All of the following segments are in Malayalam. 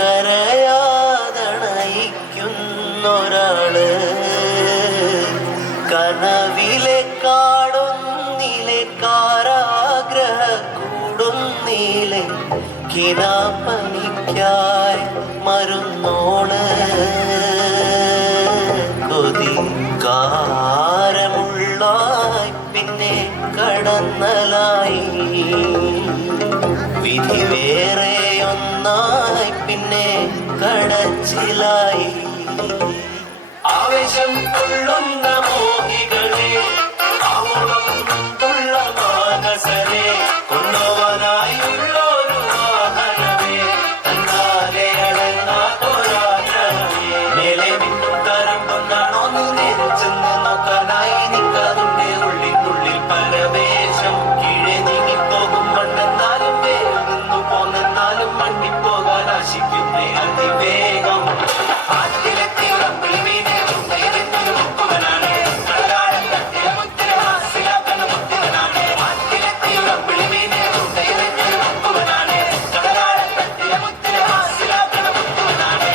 കരയാതണയിക്കുന്നൊരാള് കനവിലെ കാടൊന്നിലെ കാരാഗ്രഹ കൂടുന്നിലെ കിനാപ്പനിക്കായി മരുന്നോള് കൊതികാരമുള്ളായി പിന്നെ കടന്നലായി വിധി വേറെയൊന്നായി പിന്നെ കടച്ചിലായി ആവേശം കൊള്ളുന്ന മോഹികളെ ആവോളം തുള്ള മാനസരെ കൊണ്ടുപോവാനായുള്ളൊരു വാഹനമേ തന്നാലെ അടങ്ങാത്തൊരാഗ്രഹമേ മേലെ മിന്നും തരം പൊന്നാണോന്ന് നേരിൽ ചെന്ന് നോക്കാനായി നിൽക്കാതുണ്ട് ഉള്ളിനുള്ളിൽ പരവേശം കീഴെ നീങ്ങിപ്പോകും മണ്ണെന്നാലും വേരിൽ നിന്നു പോന്നെന്നാലും മണ്ണിപ്പോകാൻ ആശിക്കുന്നേ അതിവേഗം ആറ്റിലെത്തി ഉറപ്പിൽ വീണേ ചുണ്ടയിലെത്തിയൊരു മുക്കുവനാണ് കളകാടൻ തട്ടിലെ മുത്തിര മാസിലാക്കണ മുത്തിരനാണ് ആറ്റിലെത്തി ഉറപ്പിൽ വീണേ ചുണ്ടയിലെത്തിയൊരു മുക്കുവനാണ് കളകാടൻ തട്ടിലെ മുത്തിര മാസിലാക്കണ മുത്തുവനാണ്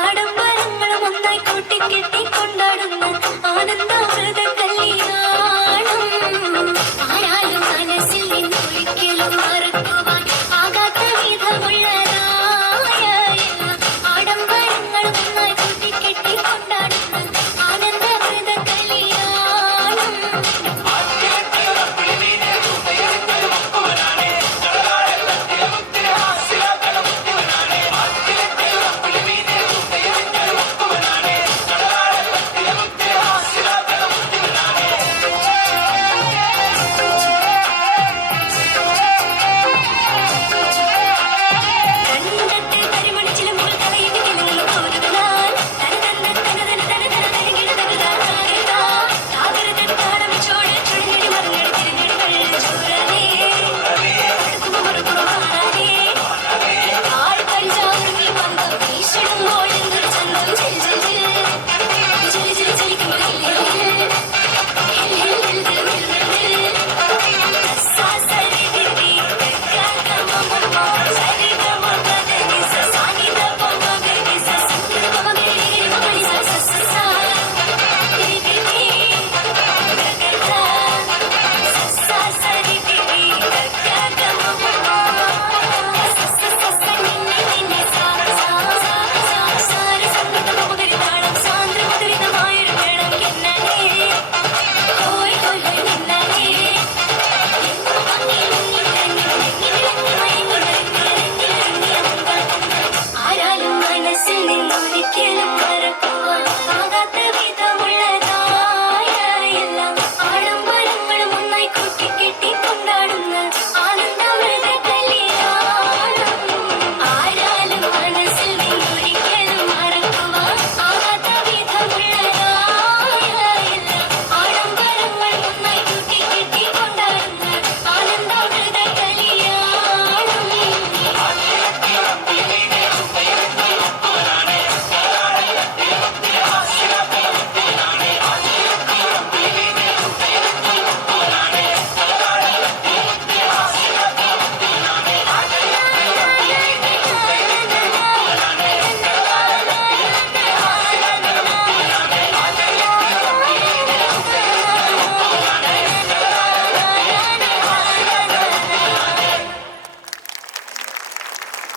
ആഡംബരങ്ങളും ഒന്നായി കൂട്ടിക്കെട്ടി